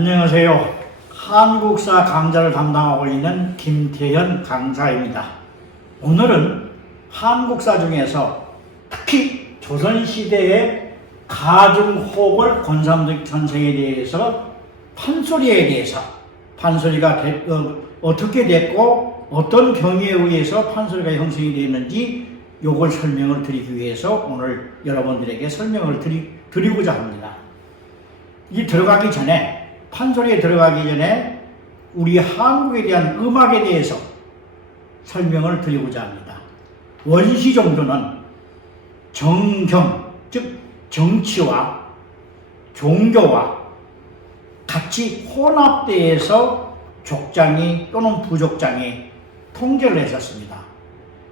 안녕하세요. 한국사 강좌를 담당하고 있는 김태현 강사입니다. 오늘은 한국사 중에서 특히 조선시대의 가중호골 권삼득 선생에 대해서 판소리에 대해서 판소리가 어떻게 됐고 어떤 경위에 의해서 판소리가 형성이 되었는지 요걸 설명을 드리기 위해서 오늘 여러분들에게 설명을 드리고자 합니다. 이 들어가기 전에 판소리에 들어가기 전에 우리 한국에 대한 음악에 대해서 설명을 드리고자 합니다. 원시 종교는 정경, 즉 정치와 종교와 같이 혼합되어서 족장이 또는 부족장이 통제를 했었습니다.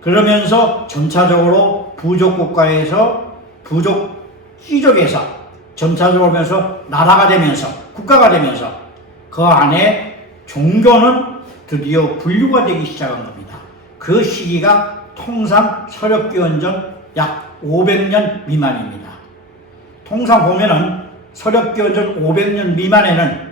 그러면서 점차적으로 부족국가에서 부족 귀족에서 점차적으로 오면서 나라가 되면서 국가가 되면서 그 안에 종교는 드디어 분류가 되기 시작한 겁니다. 그 시기가 통상 서력기원전 약 500년 미만입니다. 통상 보면은 서력기원전 500년 미만에는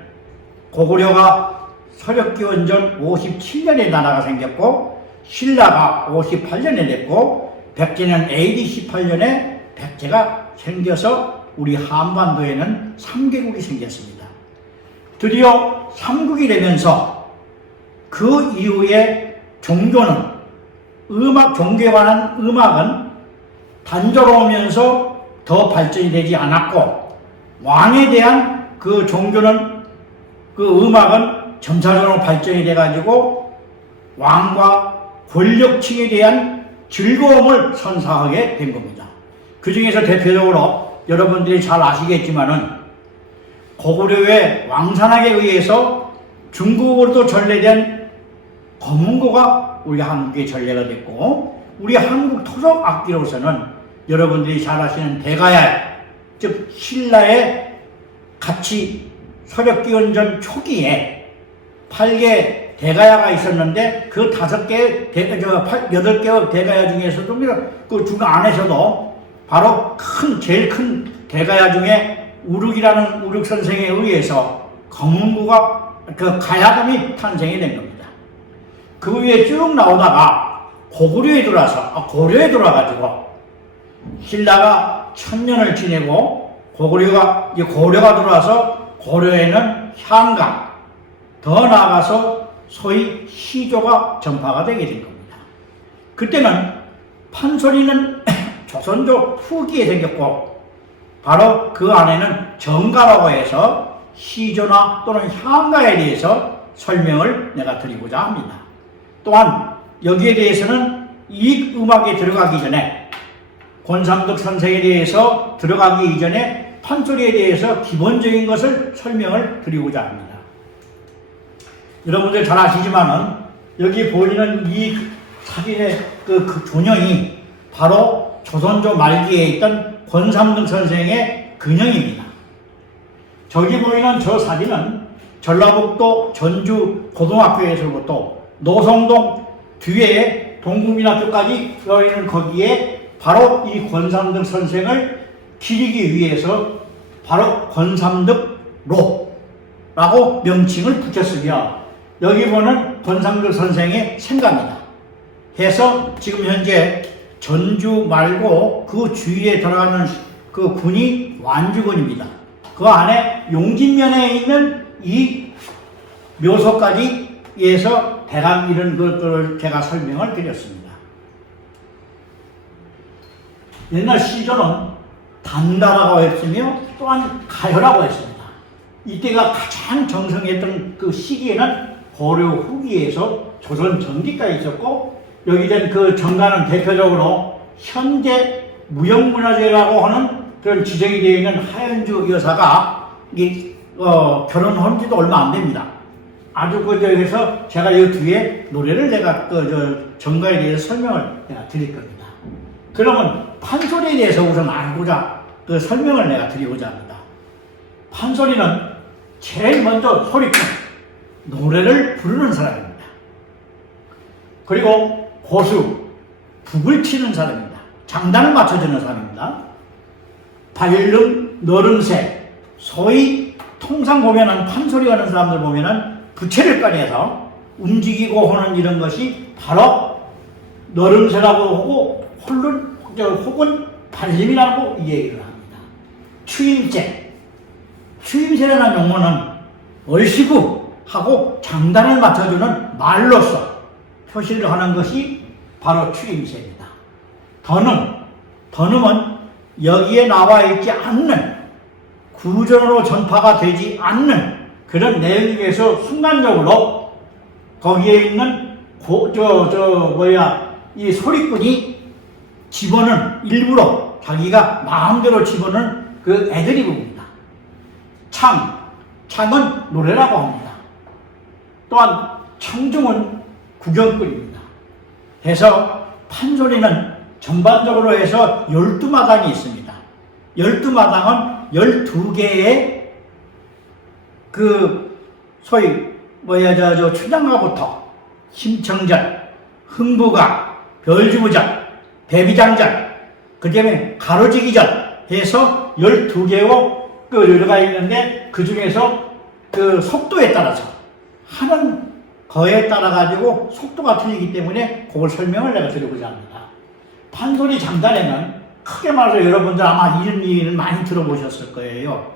고구려가 서력기원전 57년에 나라가 생겼고 신라가 58년에 됐고 백제는 AD 18년에 백제가 생겨서 우리 한반도에는 3개국이 생겼습니다. 드디어 3국이 되면서 그 이후에 종교는 종교에 관한 음악은 단조로우면서 더 발전이 되지 않았고 왕에 대한 그 종교는 그 음악은 점차적으로 발전이 돼가지고 왕과 권력층에 대한 즐거움을 선사하게 된 겁니다. 그 중에서 대표적으로 여러분들이 잘 아시겠지만은 고구려의 왕산악에 의해서 중국으로도 전래된 검은고가 우리 한국에 전래가 됐고 우리 한국 토속 악기로서는 여러분들이 잘 아시는 대가야, 즉 신라의 같이 서력기원전 초기에 8개 대가야가 있었는데 그 8개의 대가야 중에서도 그 중 안에서도 바로 제일 큰 대가야 중에 우륵이라는 우륵 선생에 의해서 검은고가 그 가야금이 탄생이 된 겁니다. 그 위에 쭉 나오다가 고구려에 들어와가지고 신라가 1000년을 지내고 고구려가 들어와서 고려에는 향가, 더 나아가서 소위 시조가 전파가 되게 된 겁니다. 그때는 판소리는 조선조 후기에 생겼고 바로 그 안에는 정가라고 해서 시조나 또는 향가에 대해서 설명을 내가 드리고자 합니다. 또한 여기에 대해서는 이 음악에 들어가기 전에 권삼득 선생에 대해서 들어가기 이전에 판소리에 대해서 기본적인 것을 설명을 드리고자 합니다. 여러분들 잘 아시지만은 여기 보이는 이 사진의 그 조형이 바로 조선조 말기에 있던 권삼득 선생의 근형입니다. 저기 보이는 저 사진은 전라북도 전주 고등학교에서부터 노성동 뒤에 동국민학교까지 여기는 거기에 바로 이 권삼득 선생을 기리기 위해서 바로 권삼득로라고 명칭을 붙였으며 여기 보는 권삼득 선생의 생가입니다. 해서 지금 현재 전주 말고 그 주위에 들어가는 그 군이 완주군입니다. 그 안에 용진면에 있는 이 묘소까지 해서 대강 이런 것들을 제가 설명을 드렸습니다. 옛날 시조는 단다라고 했으며 또한 가효라고 했습니다. 이때가 가장 정성했던 그 시기에는 고려 후기에서 조선 전기까지 있었고 여기된 그 정가는 대표적으로 현재 무형문화재라고 하는 그런 지정이 되어 있는 하연주 여사가 결혼한 지도 얼마 안 됩니다. 아주 그래서 제가 이 뒤에 노래를 내가 정가에 대해서 설명을 내가 드릴 겁니다. 그러면 판소리에 대해서 우선 알고자 설명을 내가 드리고자 합니다. 판소리는 제일 먼저 소리꾼, 노래를 부르는 사람입니다. 그리고 고수, 북을 치는 사람입니다. 장단을 맞춰주는 사람입니다. 발름, 너름새, 소위 통상 보면은 판소리 하는 사람들 보면은 부채를 꺼내서 움직이고 하는 이런 것이 바로 너름새라고 하고 혹은 발림이라고 이 얘기를 합니다. 추임새. 추임새라는 용어는 얼씨구하고 장단을 맞춰주는 말로서 표시를 하는 것이 바로 추임새입니다. 던음은 여기에 나와 있지 않는 구전으로 전파가 되지 않는 그런 내용에서 순간적으로 거기에 있는 이 소리꾼이 집어넣은 일부러 자기가 마음대로 집어넣은 그 애드리브입니다. 창은 노래라고 합니다. 또한 청중은 구경꾼입니다. 그래서 판소리는 전반적으로 해서 12마당이 있습니다. 12마당은 12개의 소위 춘향가부터 심청전, 흥부가, 별주부전, 배비장전, 그 다음에 가로지기전 해서 12개고 여러가 있는데 그 중에서 그 속도에 따라서 하는 거에 따라 가지고 속도가 틀리기 때문에 그걸 설명을 내가 드리고자 합니다. 판소리 장단에는 크게 말해서 여러분들 아마 이런 얘기를 많이 들어보셨을 거예요.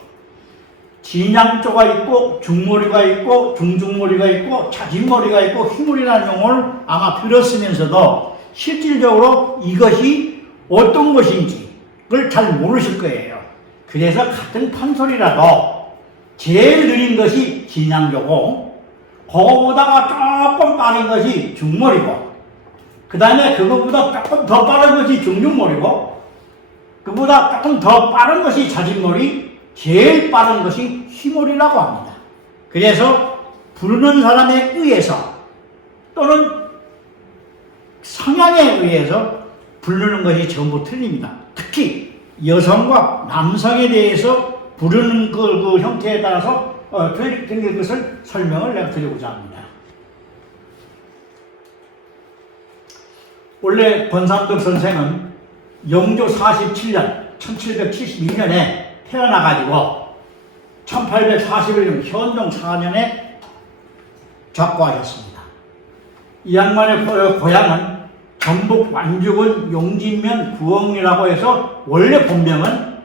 진양조가 있고 중머리가 있고 중중머리가 있고 자진머리가 있고 휘머리라는 용어를 아마 들었으면서도 실질적으로 이것이 어떤 것인지를 잘 모르실 거예요. 그래서 같은 판소리라도 제일 느린 것이 진양조고 그거보다가 조금 빠른 것이 중머리고 그 다음에 그거보다 조금 더 빠른 것이 중중머리고 그보다 조금 더 빠른 것이 자진머리, 제일 빠른 것이 휘머리라고 합니다. 그래서 부르는 사람에 의해서 또는 성향에 의해서 부르는 것이 전부 틀립니다. 특히 여성과 남성에 대해서 부르는 그 형태에 따라서 틀릴 것을 설명을 내가 드리고자 합니다. 원래 권삼덕 선생은 영조 47년 1772년에 태어나가지고 1841년 현종 4년에 작고하셨습니다. 이 양반의 고향은 전북 완주군 용진면 구엉이라고 해서 원래 본명은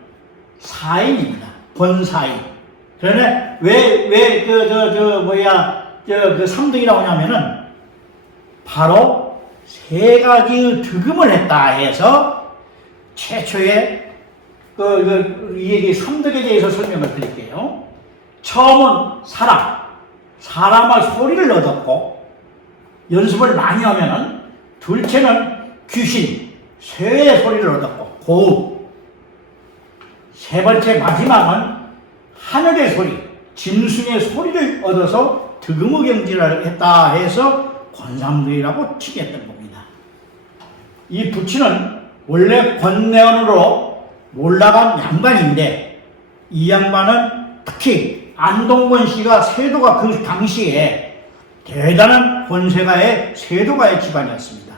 사인입니다. 권사인. 그러나 왜 그 3등이라고 하냐면은 바로 세 가지 득음을 했다 해서 최초의 이 얘기 3득에 대해서 설명을 드릴게요. 처음은 사람의 소리를 얻었고 연습을 많이 하면은 둘째는 귀신, 쇠의 소리를 얻었고 고음, 세 번째 마지막은 하늘의 소리, 짐승의 소리를 얻어서 득음의 경지를 했다 해서 권삼득이라고 칭했던 겁니다. 이 부친은 원래 권내원으로 올라간 양반인데 이 양반은 특히 안동권 씨가 세도가 그 당시에 대단한 권세가의 세도가의 집안이었습니다.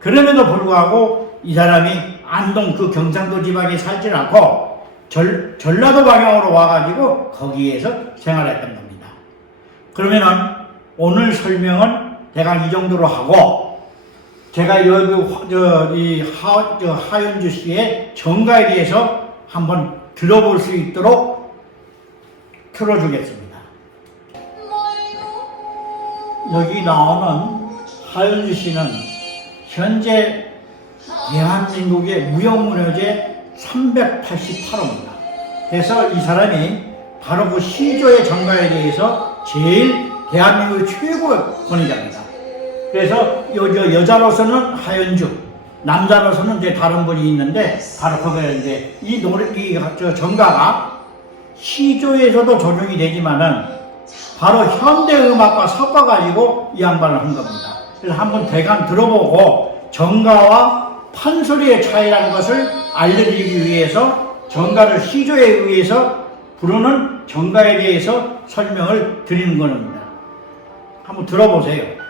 그럼에도 불구하고 이 사람이 안동 그 경상도 지방에 살지 않고 전라도 방향으로 와가지고 거기에서 생활했던 겁니다. 그러면은 오늘 설명은 대강 이 정도로 하고 제가 여기 하연주 씨의 정가에 대해서 한번 들어볼 수 있도록 틀어주겠습니다. 여기 나오는 하연주 씨는 현재 대한민국의 무형문화재 388호입니다. 그래서 이 사람이 바로 그 시조의 정가에 대해서 제일 대한민국의 최고의 권위자입니다. 그래서 여자로서는 하연주, 남자로서는 이제 다른 분이 있는데 바로 그거에 이제 이 정가가 시조에서도 적용이 되지만은 바로 현대 음악과 섞어가지고 이 양반을 한 겁니다. 그래서 한번 대강 들어보고 정가와 판소리의 차이라는 것을 알려드리기 위해서 정가를 시조에 의해서 부르는 정가에 대해서 설명을 드리는 겁니다. 한번 들어보세요.